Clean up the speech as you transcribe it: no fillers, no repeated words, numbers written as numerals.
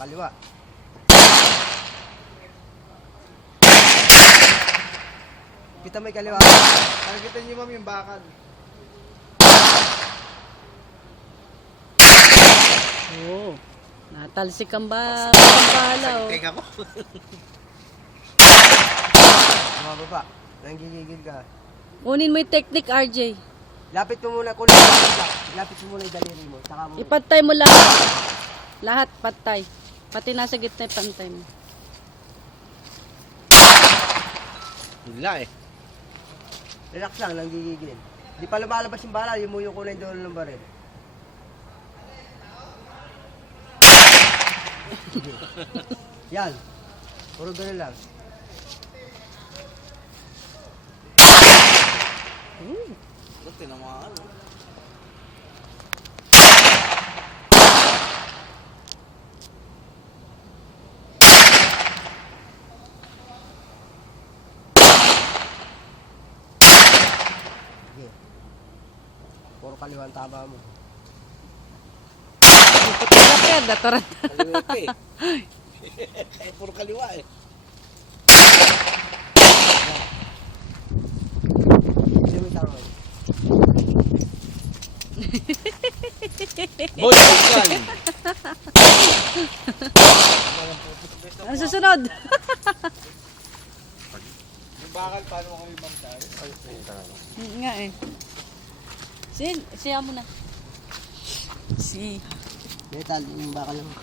kaliwa. Kita may kaliwa. Targetin niyo ma'am yung bakal. Oo. Natalsik ang bala. Oh. Teka ko. Mababa. Nanggigigil ka. Kunin mo yung technique, RJ. Lapit mo muna kulit. Lapit mo muna yung daliri mo. Saka mo. Ipatay mo lahat. Lahat patay. Pati nasa gitna ipantay mo. Wala eh. Relax lang, nanggigigil. Di pa lumalabas yung bala, yung muyo ko na yung dulo ng baril. Sige. Yan. Puro ganun lang. Ito, tinamaan. Sige. Puro kaliwan tama mo. Puti ka pa, dataran. Kaliwa pa eh. Puro kaliwa eh. Hindi mo tama. Boy, bakal. Ano susunod? Yung bakal, paano mo kami bantay? Nga eh. Siya mo na. Si. Metal, yung bakal lang po.